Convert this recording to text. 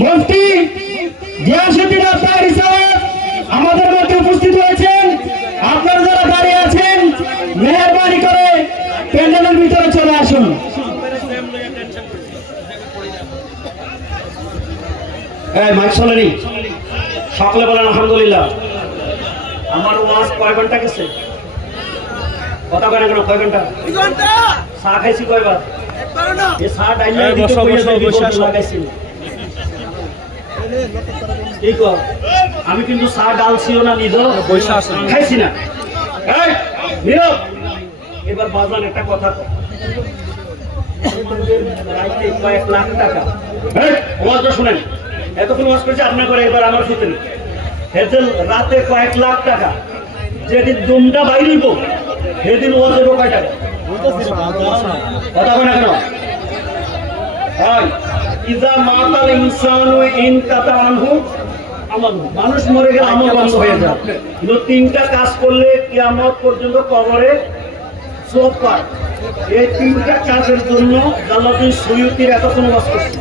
মুফতি গিয়াসউদ্দিন আতাহারী সাহেব আমাদের মধ্যে উপস্থিত হয়েছেন। আপনারা যারা দাঁড়িয়ে আছেন মেহেরবানি করে প্যান্ডেলের ভিতরে চলে আসুন। মাইক চলেনি, সকলে বলেন আলহামদুলিল্লাহ। আমার ওয়াজ কয় ঘন্টা গেছে? কথা বলেন কেন? কয় ঘন্টা? চা খাইছি কয়বার? আমি কিন্তু চা ডালছিও না, নিজেও খাইছি না। এবার বাজান একটা কথা, কয়েক লাখ টাকা ওয়াজটা শুনেন, এতক্ষণ ওয়াজ করেছে আপনার করে, এবার আমার শুতেন। রাতে কয়েক লাখ টাকা, যেদিন দুমটা বাইরে হইব সেদিন ওয়াজ দেবো কয় টাকা? কথা বলে কেন? মানুষ মরে গেলে আমল বন্ধ হয়ে যায়, কিন্তু তিনটা কাজ করলে কিয়ামত পর্যন্ত কবরে সওয়াব পায়। এই তিনটা কাজের জন্য জালালউদ্দিন সুয়ুতীর এতক্ষণ ওয়াজ করছে।